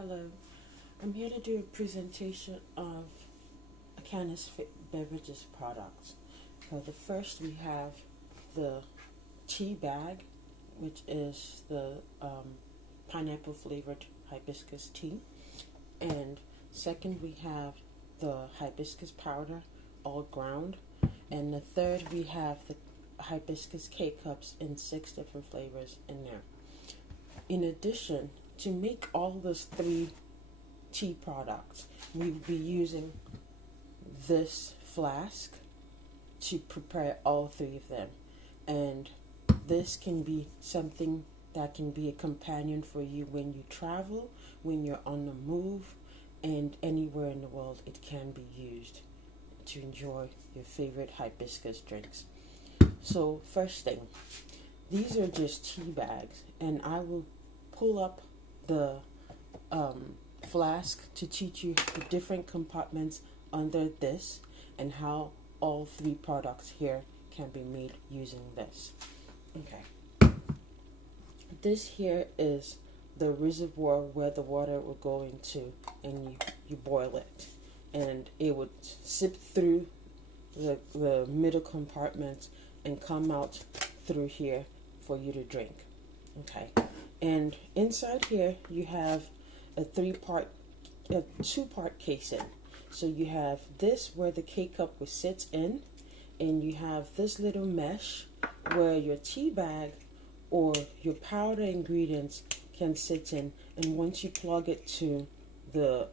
Hello, I'm here to do a presentation of a Canis Beverages products. So the first we have the tea bag, which is the pineapple flavored hibiscus tea. And second we have the hibiscus powder, all ground. And the third we have the hibiscus K-cups in 6 different flavors in there. In addition, to make all those 3 tea products, we will be using this flask to prepare all 3 of them. And this can be something that can be a companion for you when you travel, when you're on the move, and anywhere in the world it can be used to enjoy your favorite hibiscus drinks. So first thing, these are just tea bags, and I will pull up the flask to teach you the different compartments under this and how all 3 products here can be made using this. Okay. This here is the reservoir where the water will go into, and you boil it, and it would sip through the middle compartment and come out through here for you to drink. Okay. And inside here you have a 2-part casing. So you have this where the K-cup will sit in, and you have this little mesh where your tea bag or your powder ingredients can sit in. And once you plug it to the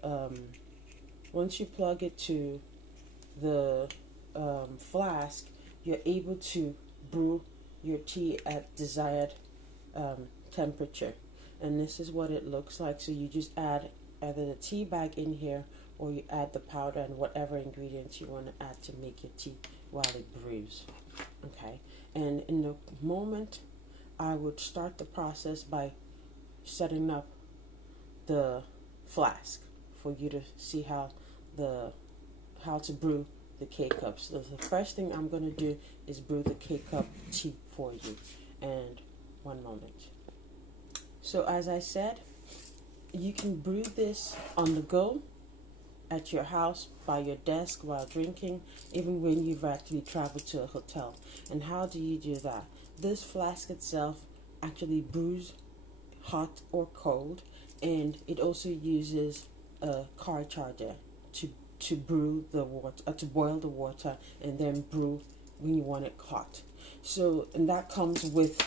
flask, you're able to brew your tea at desired temperature. And this is what it looks like. So you just add either the tea bag in here, or you add the powder and whatever ingredients you want to add to make your tea while it brews. Okay. And in the moment, I would start the process by setting up the flask for you to see how to brew the K-cups. So the first thing I'm going to do is brew the K-cup tea for you. And one moment. So as I said, you can brew this on the go, at your house, by your desk, while drinking, even when you've actually traveled to a hotel. And how do you do that? This flask itself actually brews hot or cold, and it also uses a car charger to brew the water, to boil the water, and then brew when you want it hot. So, and that comes with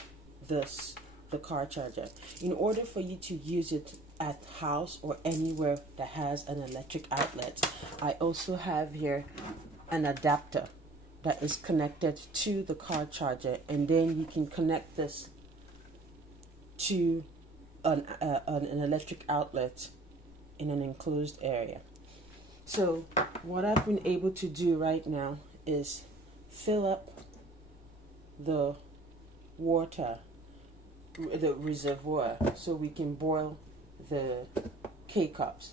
the car charger. In order for you to use it at house or anywhere that has an electric outlet, I also have here an adapter that is connected to the car charger, and then you can connect this to an electric outlet in an enclosed area. So what I've been able to do right now is fill up the water, the reservoir, so we can boil the K-cups.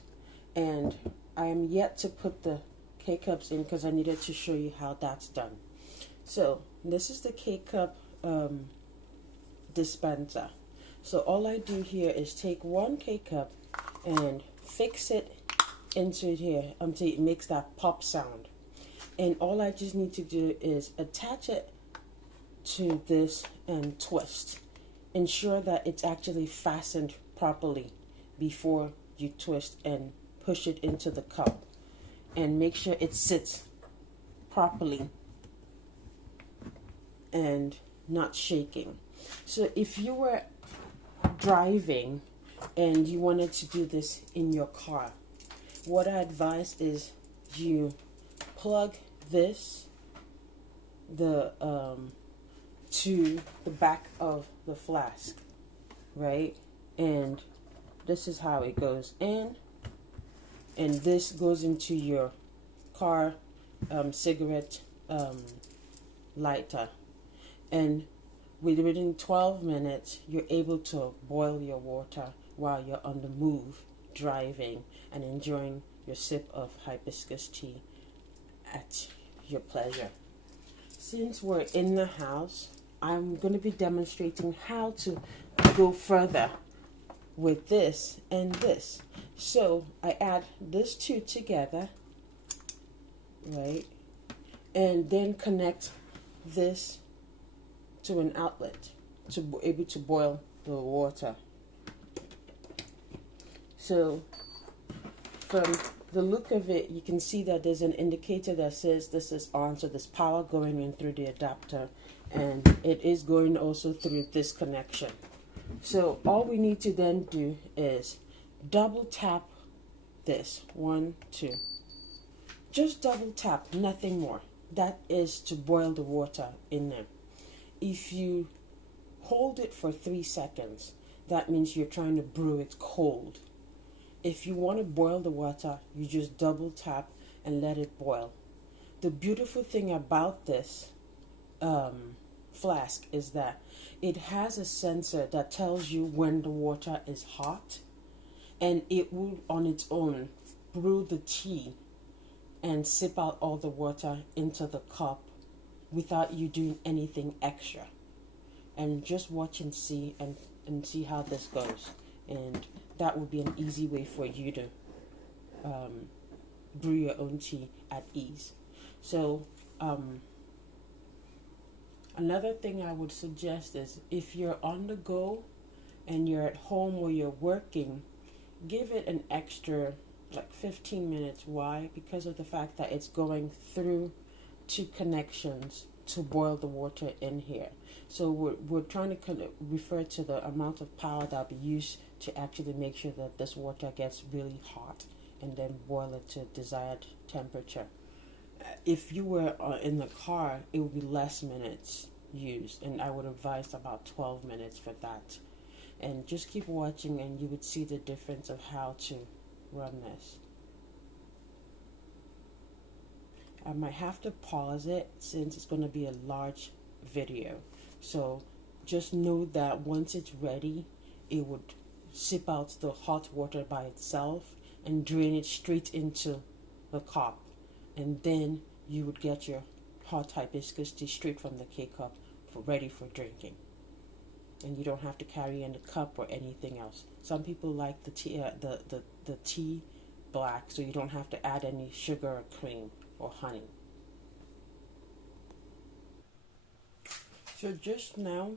And I am yet to put the K-cups in because I needed to show you how that's done. So this is the K-cup dispenser. So all I do here is take one K-cup and fix it into here until it makes that pop sound. And all I just need to do is attach it to this and twist. Ensure that it's actually fastened properly before you twist and push it into the cup. And make sure it sits properly and not shaking. So if you were driving and you wanted to do this in your car, what I advise is you plug this to the back of the flask, right? And this is how it goes in, and this goes into your car cigarette lighter, and within 12 minutes you're able to boil your water while you're on the move, driving and enjoying your sip of hibiscus tea at your pleasure. Since we're in the house, I'm going to be demonstrating how to go further with this and this. So I add these two together, right? And then connect this to an outlet to be able to boil the water. So from the look of it, you can see that there's an indicator that says this is on, so there's power going in through the adapter, and it is going also through this connection. So all we need to then do is double tap this. 1, 2. Just double tap, nothing more. That is to boil the water in there. If you hold it for 3 seconds, that means you're trying to brew it cold. If you want to boil the water, you just double tap and let it boil. The beautiful thing about this flask is that it has a sensor that tells you when the water is hot, and it will on its own brew the tea and sip out all the water into the cup without you doing anything extra. And just watch and see and see how this goes. And that would be an easy way for you to brew your own tea at ease. So another thing I would suggest is if you're on the go and you're at home or you're working, give it an extra like 15 minutes. Why? Because of the fact that it's going through 2 connections to boil the water in here. So we're trying to kind of refer to the amount of power that will be used to actually make sure that this water gets really hot and then boil it to desired temperature. If you were in the car, it would be less minutes used, and I would advise about 12 minutes for that. And just keep watching and you would see the difference of how to run this. I might have to pause it since it's going to be a large video. So just know that once it's ready, it would sip out the hot water by itself and drain it straight into the cup. And then you would get your hot hibiscus tea straight from the K-cup ready for drinking. And you don't have to carry in a cup or anything else. Some people like the tea, the tea black, so you don't have to add any sugar or cream or honey. So just now,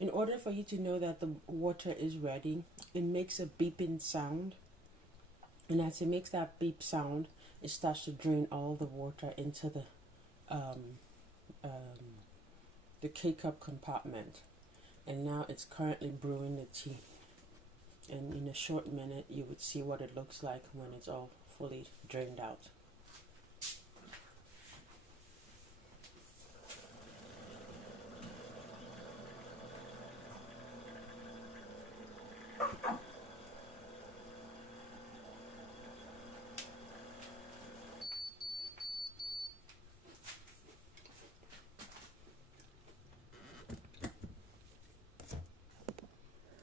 in order for you to know that the water is ready, it makes a beeping sound. And as it makes that beep sound, it starts to drain all the water into the K-cup compartment. And now it's currently brewing the tea. And in a short minute, you would see what it looks like when it's all fully drained out.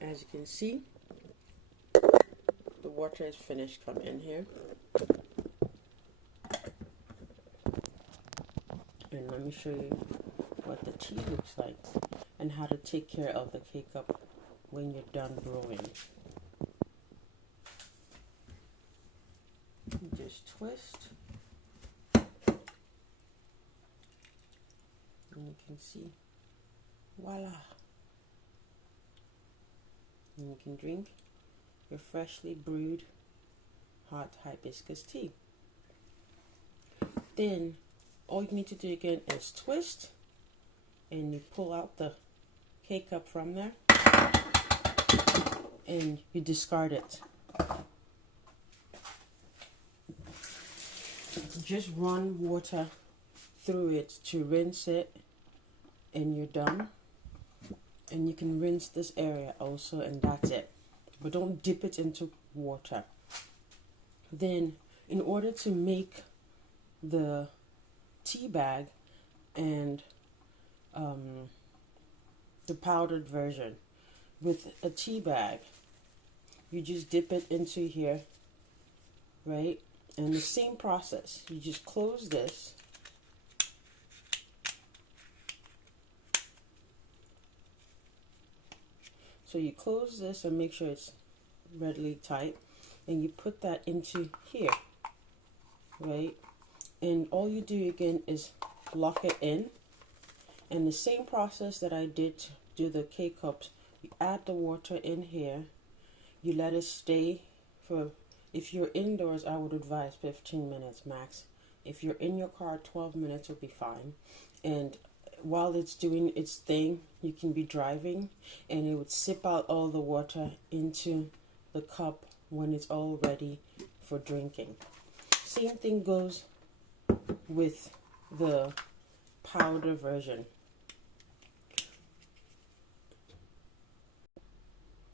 As you can see, the water is finished from in here. And let me show you what the tea looks like and how to take care of the K-cup when you're done brewing. Just twist. And you can see, voila. And you can drink your freshly brewed hot hibiscus tea. Then all you need to do again is twist, and you pull out the K-cup from there and you discard it. Just run water through it to rinse it, and you're done. And you can rinse this area also, and that's it. But don't dip it into water. Then, in order to make the tea bag and the powdered version, with a tea bag, you just dip it into here, right? And the same process. You just close this. So you close this and make sure it's readily type, and you put that into here, right? And all you do again is lock it in, and the same process that I did to do the K-cups. You add the water in here, you let it stay for, if you're indoors, I would advise 15 minutes max. If you're in your car, 12 minutes will be fine. And while it's doing its thing, you can be driving and it would sip out all the water into the cup when it's all ready for drinking. Same thing goes with the powder version.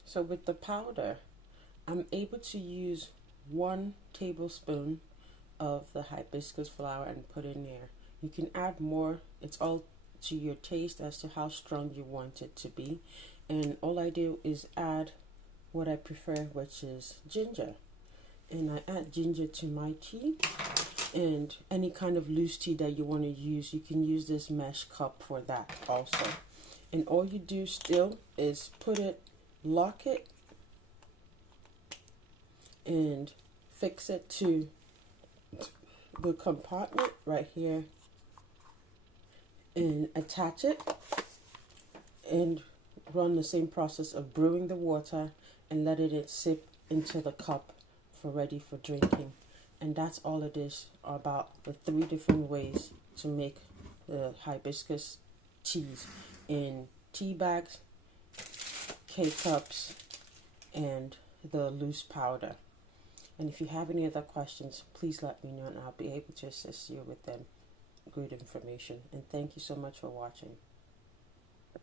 So with the powder, I'm able to use 1 tablespoon of the hibiscus flower and put in there. You can add more. It's all to your taste as to how strong you want it to be. And all I do is add what I prefer, which is ginger. And I add ginger to my tea. And any kind of loose tea that you want to use, you can use this mesh cup for that also. And all you do still is put it, lock it, and fix it to the compartment right here, and attach it, and run the same process of brewing the water and letting it sip into the cup for ready for drinking. And that's all it is about the 3 different ways to make the hibiscus teas in tea bags, K-cups, and the loose powder. And if you have any other questions, please let me know and I'll be able to assist you with them. Good information. And thank you so much for watching.